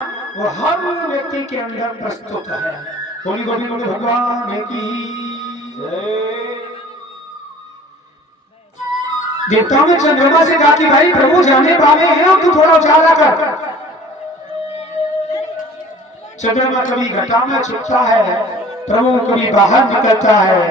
वो हर व्यक्ति के अंदर प्रस्तुत है। बोली गोविंद भगवान की देवताओं ने चंद्रमा से कहा कि भाई प्रभु जाने वाले हैं, तू थोड़ा उजाला कर। चंद्रमा कभी घटा में छुपता है, प्रभु कभी बाहर निकलता है।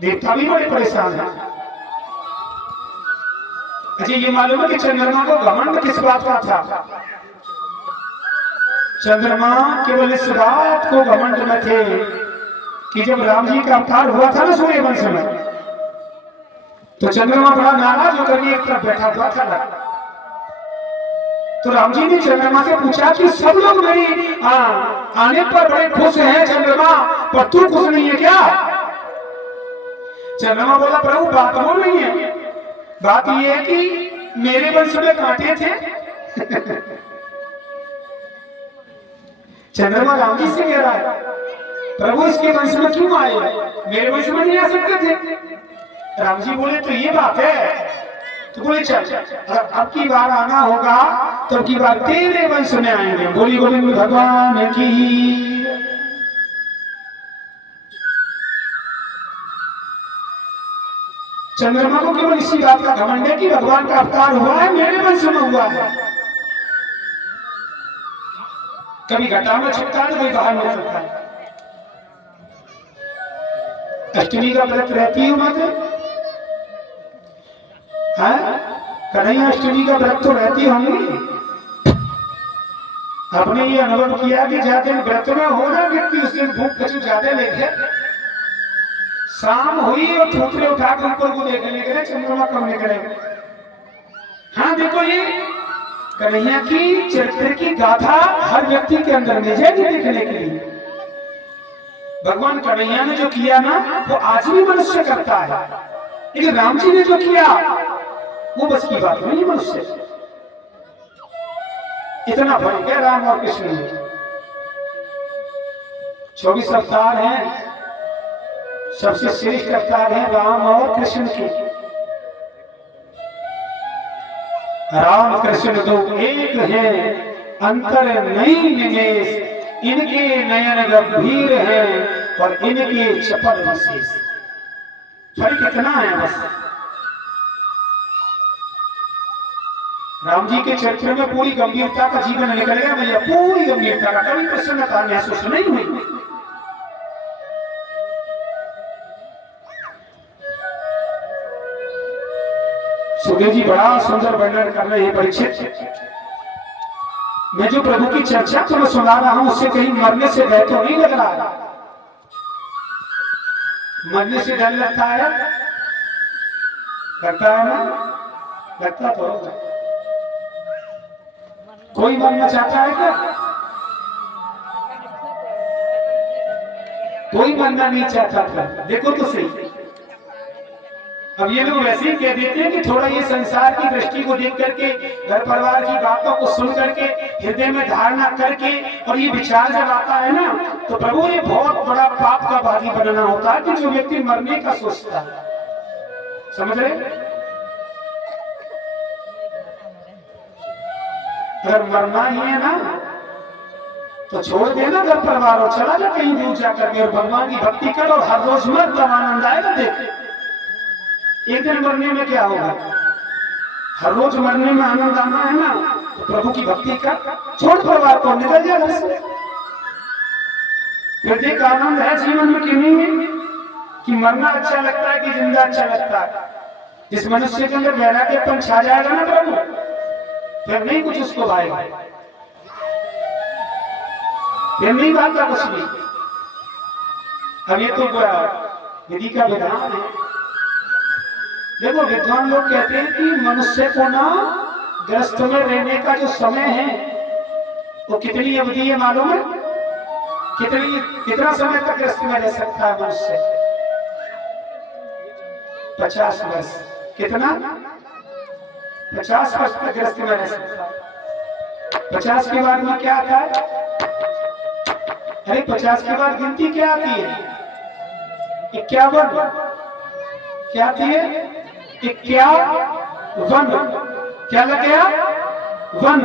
देवता भी बड़े परेशान हैं। अच्छा, ये मालूम है कि चंद्रमा को घमंड किस बात का था? चंद्रमा केवल इस बात को घमंड में थे कि जब राम जी का अवतार हुआ था ना सूर्यवंश में, तो चंद्रमा बड़ा नाराज होकर के एक तरफ बैठा हुआ था। तो राम जी ने चंद्रमा से पूछा कि सब लोग मेरी आने पर बड़े खुश हैं चंद्रमा, पर तू खुश नहीं है क्या? चंद्रमा बोला प्रभु बात वो नहीं है, बात ये है कि मेरे वंश में कांटे थे। चंद्रमा राम जी से कह रहा है प्रभु इसके वंश में क्यों आए, मेरे वंश में नहीं आ सकते थे? राम जी बोले तो ये बात है। तो बोले चल अब की बार आना होगा तो अब की बार तेरे वंश में आएंगे। बोली गोविंद भगवान की। चंद्रमा को केवल इसी बात का घमंड है कि भगवान का अवतार हुआ है, मेरे वंश में हुआ है। कभी घटा में छुपता है, कोई बाहर नहीं सकता है। अष्टमी का व्रत रहती है माते, कन्हैया अष्टमी का व्रत तो रहती होंगी। आपने ये अनुभव किया कि जाते व्रत में हो ना व्यक्ति उस दिन भूख कुछ ज्यादा लेके शाम हुई और थोपड़े उठाकर ऊपर को देखने गए चंद्रमा कब निकले। हाँ देखो, ये कन्हैया की चरित्र की गाथा हर व्यक्ति के अंदर ले जाएगी देखने के लिए। भगवान कन्हैया ने जो किया ना वो आज भी मनुष्य करता है, लेकिन राम जी ने जो किया वो बस की बात नहीं मनुष्य। इतना फर्क है राम और कृष्ण में। 24 अवतार हैं, सबसे श्रेष्ठ अवतार है राम और कृष्ण की। राम कृष्ण दो एक हैं, अंतर नहीं निमेष, इनके नयन गंभीर हैं और इनके चपल विशेष। फर्क कितना है बस। राम जी के चरित्र में पूरी गंभीरता का जीवन निकल गया भैया, पूरी गंभीरता का, कभी प्रसन्नता महसूस नहीं हुई। सुखदेव जी बड़ा सुंदर वर्णन कर रहे हैं परीक्षित। मैं जो प्रभु की चर्चा तुम्हें सुना रहा हूं उससे कहीं मरने से डर तो नहीं लग रहा? मरने से डर लगता है? लगता है ना? लगता तो कोई मरना चाहता है क्या? कोई मरना नहीं चाहता था। देखो तो सही, अब ये लोग वैसे ही कह देते हैं कि थोड़ा ये संसार की दृष्टि को देख करके, घर परिवार की बातों को सुन करके, हृदय में धारणा करके, और ये विचार जब आता है ना तो प्रभु ये बहुत बड़ा पाप का बागी बनना होता है कि जो व्यक्ति मरने का सोचता है। समझ रहे? अगर मरना ही है ना तो छोड़ देना घर परिवार और चला जा कहीं दूर जाकर के और भगवान की भक्ति करो। हर रोज मर तब आनंद आएगा। देख एक दिन मरने में क्या होगा, हर रोज मरने में आनंद आना है ना, तो प्रभु की भक्ति कर, छोड़ परिवार को, निकल जाए घर से। फिर देख आनंद है जीवन में कि नहीं है, कि मरना अच्छा लगता है कि जिंदा अच्छा लगता है। जिस मनुष्य के अंदर वैराग्यपन छा जाएगा ना प्रभु, फिर नहीं कुछ उसको भाएगा, फिर नहीं भागता कुछ भी। अब ये तो विधि का विधान है। देखो विद्वान लोग कहते हैं कि मनुष्य को ना ग्रस्त में रहने का जो समय है वो कितनी अवधि है मालूम है? कितना समय तक ग्रस्त में रह सकता है मनुष्य? 50 वर्ष। कितना? 50 वर्ष तक ग्रस्त में रह सकता है। 50 के बाद में क्या आता है? अरे 50 के बाद गिनती क्या आती है? 51। क्या आती है? 51। क्या लग गया? वन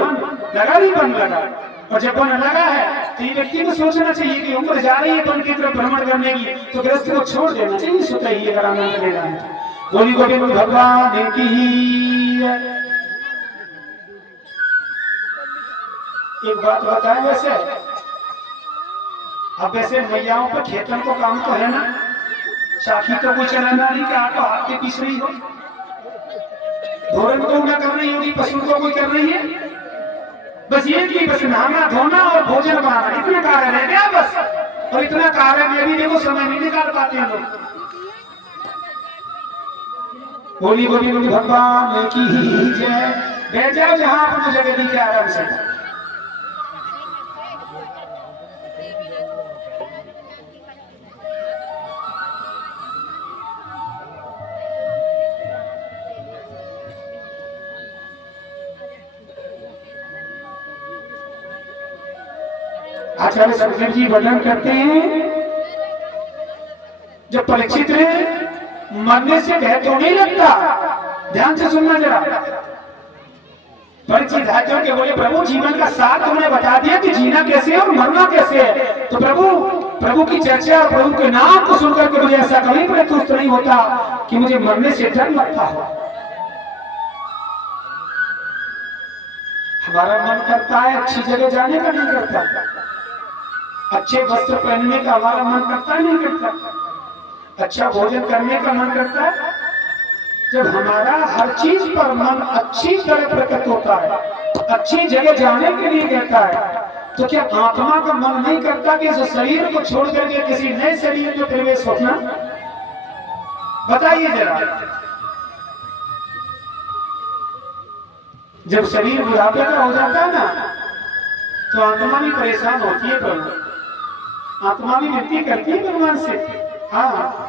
लगा नहीं, वन लगा। और जब वन लगा है तो ये व्यक्ति को सोचना चाहिए कि उम्र जा रही है वन की तरफ भ्रमण करने की, तो गृहस्थ को छोड़ देना चाहिए, सोता ही अगर आनंद लेना है। बोली गोविंद भगवान की। एक बात बताएं, वैसे अब वैसे मैयाओं पर खेतन को काम तो है ना, साखी तो कोई चलाना नहीं कि आटो हाथ के पीस रही हो, धोरण को ना कर रही होगी, पशु को कोई कर रही है, बस ये कि बस नहाना धोना और भोजन बनाना, इतना कार्य रह गया बस। और इतना कार्य में भी देखो समय नहीं निकाल पाते हैं लोग। बोली गोविंद भगवान की जय। बैठ जाओ जहां अपना जगह दी के आराम से। आचार्य सुखदेव जी वर्णन करते हैं, जब परीक्षित मरने से भय तो नहीं लगता, ध्यान से सुनना जरा। परीक्षित हाथों के बोले प्रभु जीवन का सार तुमने बता दिया कि जीना कैसे है और मरना कैसे है, तो प्रभु की चर्चा और प्रभु के नाम को सुनकर के मुझे ऐसा कभी प्रत्युष्ट नहीं होता कि मुझे मरने से डर लगता हो। हमारा मन करता है अच्छी जगह जाने का, नहीं करता, अच्छे वस्त्र पहनने का हमारा मन करता है, नहीं करता, अच्छा भोजन करने का मन करता है। जब हमारा हर चीज पर मन अच्छी तरह प्रकट होता है, अच्छी जगह जाने के लिए कहता है, तो क्या आत्मा का मन नहीं करता कि इस शरीर को छोड़ करके किसी नए शरीर में प्रवेश होना? बताइए जरा। जब शरीर बुढ़ापे का हो जाता है ना, तो आत्मा भी परेशान होती है, प्रभु आत्मा भी विनती करती है भगवान से, हाँ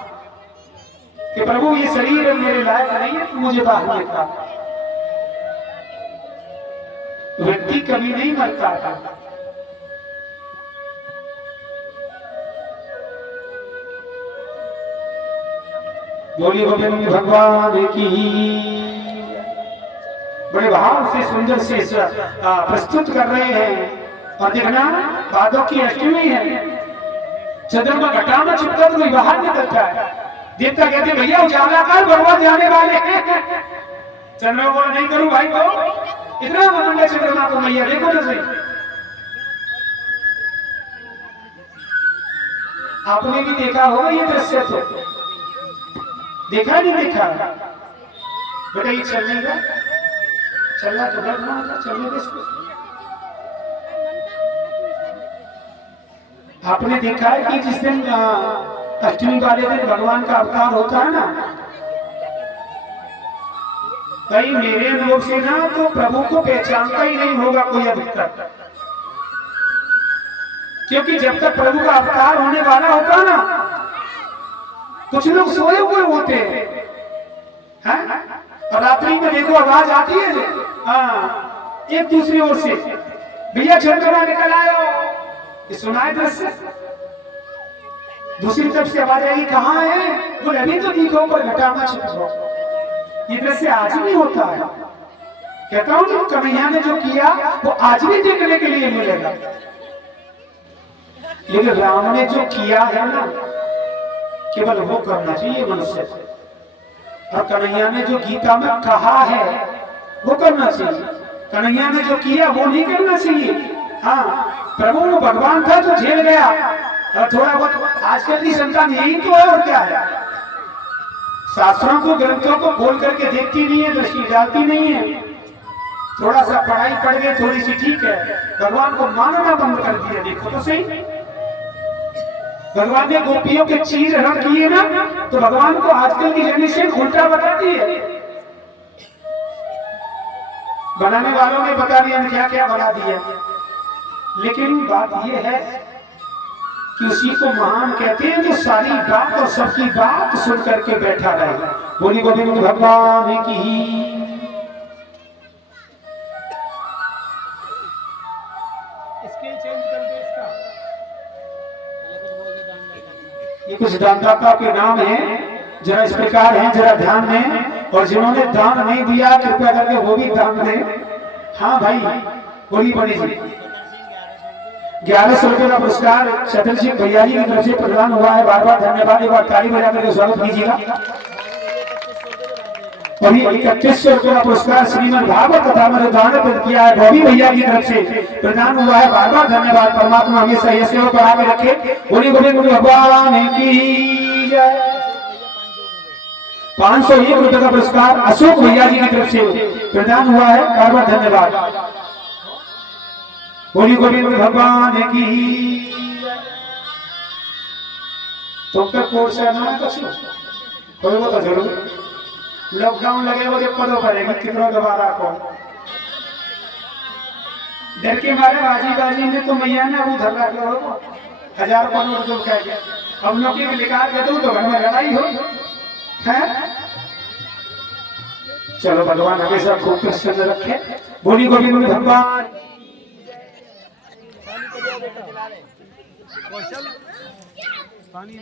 कि प्रभु ये शरीर मेरे लायक नहीं है, तो मुझे बाहर निकाल। व्यक्ति कभी नहीं मरता था। बोली गोविंद भगवान की। बड़े भाव से सुंदर से प्रस्तुत कर रहे हैं। और देखना भादों की अष्टमी है, चंद्रमा घटा में छिपकर कोई बाहर निकलता है, देवता कहते भैया उजाला कर भगवान जाने वाले हैं। चंद्रमा बोला नहीं करूं भाई को, इतना मनंडा चंद्रमा को मैया देखो तो सही। आपने भी देखा होगा ये दृश्य, तो देखा नहीं देखा बेटा, ये चल नहीं रहा, चलना तो डर चलने किसको। आपने देखा है कि जिस दिन अष्टमी वाले दिन भगवान का अवतार होता है ना, कहीं मेरे लोग से ना तो प्रभु को पहचानता ही नहीं होगा कोई अभी तक, क्योंकि जब तक प्रभु का अवतार होने वाला होता है ना, कुछ लोग सोए हुए होते हैं, और रात्रि में देखो आवाज आती है हाँ एक दूसरी ओर से, भैया चंद्रमा निकल आयो, ये सुनाए दृश्य। दूसरी तरफ से आवाज आई कहाँ है, बोले अभी तो दिखो पर घटा में छिपो। ये दृश्य आज भी होता है। कहता हूँ कि कन्हैया ने जो किया वो आज भी देखने के लिए मिलेगा, लेकिन राम ने जो किया है ना, केवल वो करना चाहिए मनुष्य को। और कन्हैया ने जो गीता में कहा है वो करना चाहिए, कन्हैया ने जो किया वो नहीं करना चाहिए। हाँ प्रभु वो भगवान था जो झेल गया, और थोड़ा बहुत आजकल की संतान यही तो है, और क्या है, शास्त्रों को ग्रंथों को खोल करके देखती नहीं है, दृष्टि डालती नहीं है, थोड़ा सा पढ़ाई पढ़ गई थोड़ी सी ठीक है, भगवान को मानना बंद कर दिया। देखो तो सही, भगवान ने गोपियों के चीज हरण किए ना, तो भगवान को आजकल की जनरेशन उल्टा बताती है। बनाने वालों ने बता दिया क्या क्या बना दिया, लेकिन बात यह है कि उसी को महान कहते हैं जो सारी बात और सबकी बात सुन करके बैठा रहे। बोली गोविंद भगवान की। ये कुछ दानदाता के नाम है, जरा इस प्रकार है, जरा ध्यान दें, और जिन्होंने दान नहीं दिया कृपया करके वो भी दान दें। हाँ भाई बोली बड़ी जी, 1100 का पुरस्कार शतल सिंह भैया जी की तरफ से प्रदान हुआ है। बार बार धन्यवाद, एक बार ताली बजा करके स्वागत कीजिएगा। और ये 3100 का पुरस्कार श्रीमद भागवत कथा में दान किया है बॉबी भैया की तरफ से प्रदान हुआ है। बार बार धन्यवाद। परमात्मा हमेशा ऐसे हो बढ़ा के रखे। बोली गोविंद भगवान की जय। 501 रुपए का पुरस्कार अशोक भैया जी की तरफ से प्रदान हुआ है। बार बार धन्यवाद। बोली गोविंद भगवान की तुम कोर्स है ना कुछ कोई तो जरूर लॉकडाउन लगे वो पदों करेगी कितनों दोबारा को डर के मारे बाजी में तो मैया ने अब उधर रख लो 1000 का नोट जो कह गया अब नौकरी में निकाल के दो तो घर में लड़ाई हो है। चलो भगवान हमेशा खूब प्रसन्न रखे। बोली गोविंद भगवान पानी